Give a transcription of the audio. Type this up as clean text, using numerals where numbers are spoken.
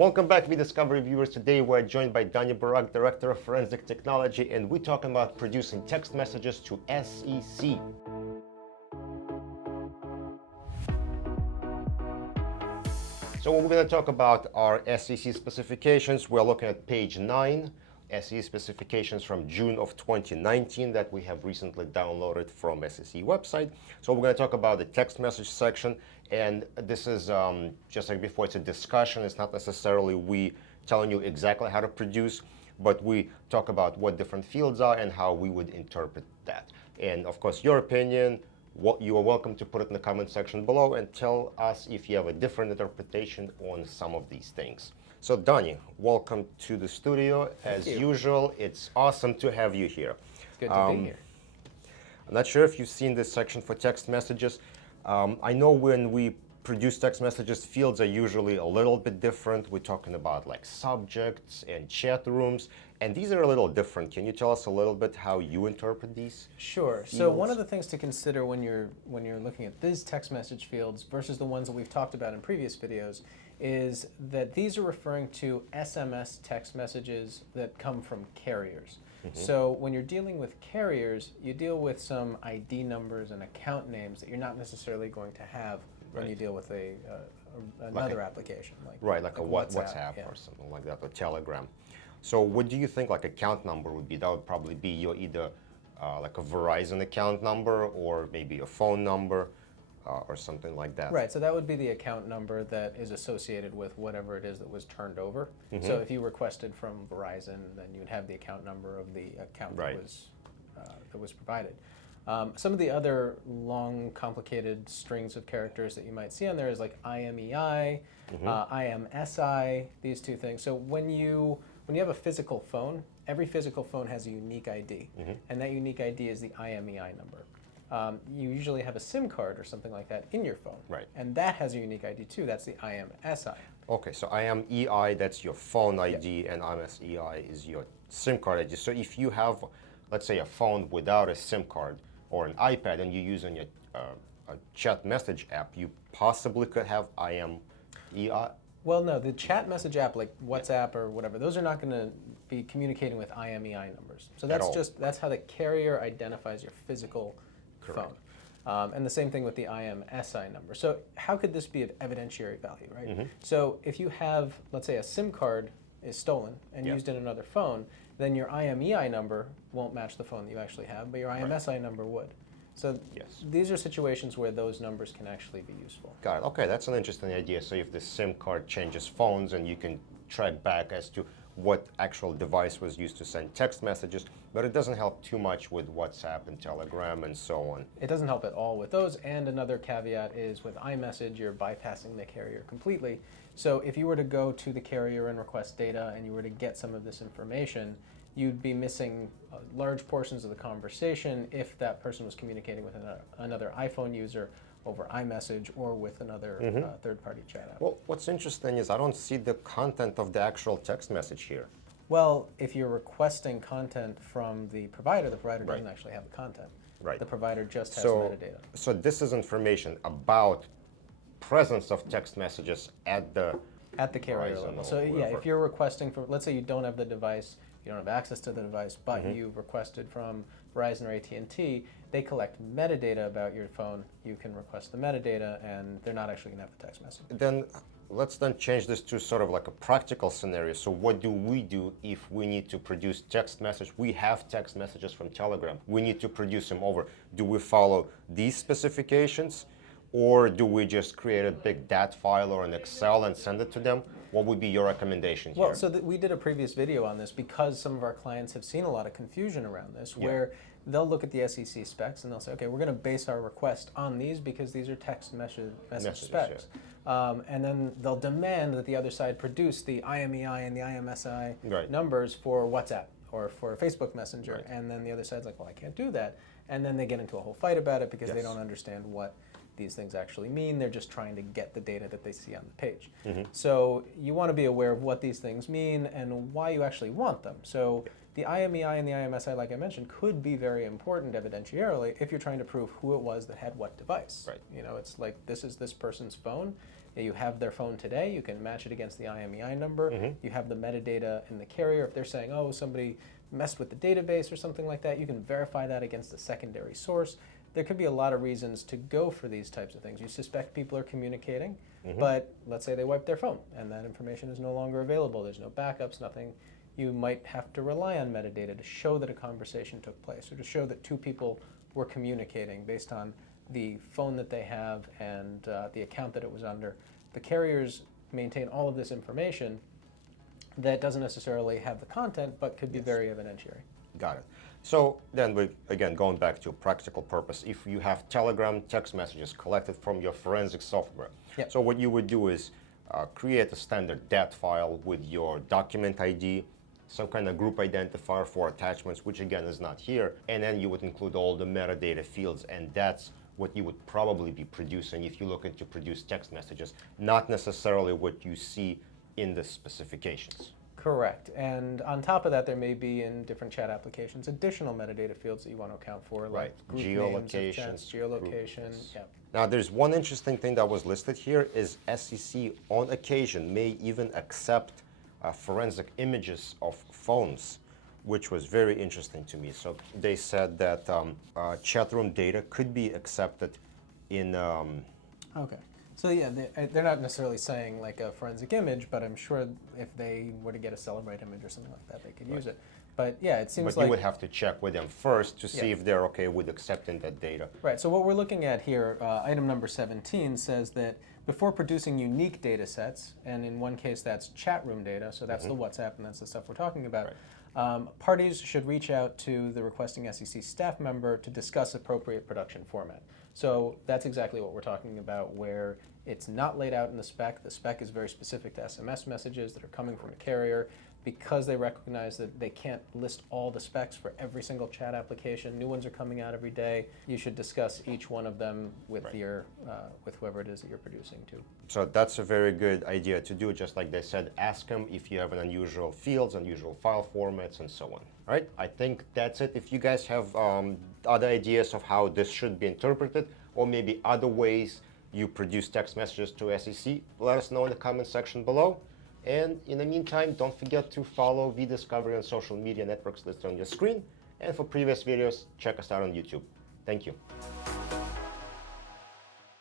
Welcome back, eDiscovery viewers. Today we're joined by Daniel Barak, Director of Forensic Technology, and we're talking about producing text messages to SEC. So we're going to talk about our SEC specifications. We're looking at page 9, SEC specifications from June of 2019 that we have recently downloaded from SEC website. So we're going to talk about the text message section, and this is just like before, it's a discussion. It's not necessarily we telling you exactly how to produce, but we talk about what different fields are and how we would interpret that. And of course, your opinion, you are welcome to put it in the comment section below and tell us if you have a different interpretation on some of these things. So Donnie, welcome to the studio. As usual, it's awesome to have you here. It's good to be here. I'm not sure if you've seen this section for text messages. I know when we produce text messages, fields are usually a little bit different. We're talking about like subjects and chat rooms, and these are a little different. Can you tell us a little bit how you interpret these? Sure. fields? So one of the things to consider when you're looking at these text message fields versus the ones that we've talked about in previous videos is that these are referring to SMS text messages that come from carriers. So when you're dealing with carriers, you deal with some ID numbers and account names that you're not necessarily going to have when you deal with another application. Like a WhatsApp yeah. or something like that, or Telegram. So what do you think like account number would be? That would probably be your either like a Verizon account number or maybe a phone number or something like that. Right, so that would be the account number that is associated with whatever it is that was turned over. So if you requested from Verizon, then you'd have the account number of the account that was provided. Some of the other long, complicated strings of characters that you might see on there is like IMEI, IMSI, these two things. So when you have a physical phone, every physical phone has a unique ID, and that unique ID is the IMEI number. You usually have a SIM card or something like that in your phone, and that has a unique ID too. That's the IMSI. Okay, so IMEI, that's your phone ID, and IMSI is your SIM card ID. So if you have, let's say, a phone without a SIM card or an iPad and you use on your a chat message app, you possibly could have IMEI. Well, no, the chat message app like WhatsApp or whatever, those are not going to be communicating with IMEI numbers. So that's how the carrier identifies your physical phone. And the same thing with the IMSI number. So how could this be of evidentiary value, right? So if you have, let's say, a SIM card is stolen and used in another phone, then your IMEI number won't match the phone that you actually have, but your IMSI number would. So these are situations where those numbers can actually be useful. Got it. Okay, that's an interesting idea. So if the SIM card changes phones and you can track back as to what actual device was used to send text messages, but it doesn't help too much with WhatsApp and Telegram and so on. It doesn't help at all with those, and another caveat is with iMessage, you're bypassing the carrier completely. So if you were to go to the carrier and request data and you were to get some of this information, you'd be missing large portions of the conversation if that person was communicating with another iPhone user over iMessage or with another third-party chat app. Well, what's interesting is I don't see the content of the actual text message here. Well, if you're requesting content from the provider doesn't actually have the content. The provider just has metadata. So this is information about presence of text messages at the carrier level. So yeah, if you're requesting from, let's say you don't have the device, you don't have access to the device, but you requested from Verizon or AT&T, they collect metadata about your phone. You can request the metadata, and they're not actually going to have the text message. Then let's then change this to sort of like a practical scenario. So what do we do if we need to produce text message? We have text messages from Telegram. We need to produce them over. Do we follow these specifications? Or do we just create a big DAT file or an Excel and send it to them? What would be your recommendation here? Well, so we did a previous video on this because some of our clients have seen a lot of confusion around this, where they'll look at the SEC specs and they'll say, okay, we're going to base our request on these because these are text message specs. And then they'll demand that the other side produce the IMEI and the IMSI numbers for WhatsApp or for Facebook Messenger. And then the other side's like, well, I can't do that. And then they get into a whole fight about it because they don't understand what these things actually mean. They're just trying to get the data that they see on the page. So you want to be aware of what these things mean and why you actually want them. So the IMEI and the IMSI, like I mentioned, could be very important evidentiarily if you're trying to prove who it was that had what device. You know, it's like this is this person's phone, You have their phone today, you can match it against the IMEI number, you have the metadata in the carrier. If they're saying, oh, somebody messed with the database or something like that, you can verify that against a secondary source. There could be a lot of reasons to go for these types of things. You suspect people are communicating, but let's say they wiped their phone and that information is no longer available. There's no backups, nothing. You might have to rely on metadata to show that a conversation took place or to show that two people were communicating based on the phone that they have and the account that it was under. The carriers maintain all of this information that doesn't necessarily have the content, but could be very evidentiary. Got it. So then we, again, going back to a practical purpose, if you have Telegram text messages collected from your forensic software, so what you would do is create a standard DAT file with your document ID, some kind of group identifier for attachments, which again is not here, and then you would include all the metadata fields, and that's what you would probably be producing if you're looking to produce text messages, not necessarily what you see in the specifications. Correct. And on top of that, there may be in different chat applications additional metadata fields that you want to account for, like group names of chats, geolocation. Now, there's one interesting thing that was listed here is SEC on occasion may even accept forensic images of phones, which was very interesting to me. So they said that chatroom data could be accepted in. Okay. So yeah, they're not necessarily saying like a forensic image, but I'm sure if they were to get a Celebrate image or something like that, they could use it. But yeah, it seems But you would have to check with them first to see if they're okay with accepting that data. Right. So what we're looking at here, item number 17 says that before producing unique data sets, and in one case that's chat room data, so that's the WhatsApp and that's the stuff we're talking about, parties should reach out to the requesting SEC staff member to discuss appropriate production format. So that's exactly what we're talking about, where it's not laid out in the spec. The spec is very specific to SMS messages that are coming from a carrier. Because they recognize that they can't list all the specs for every single chat application, new ones are coming out every day. You should discuss each one of them with your with whoever it is that you're producing to. So that's a very good idea to do. Just like they said, ask them if you have an unusual fields, unusual file formats, and so on. All right, I think that's it. If you guys have other ideas of how this should be interpreted, or maybe other ways you produce text messages to SEC, let us know in the comment section below. And in the meantime, don't forget to follow eDiscovery on social media networks listed on your screen. And for previous videos, check us out on YouTube. Thank you.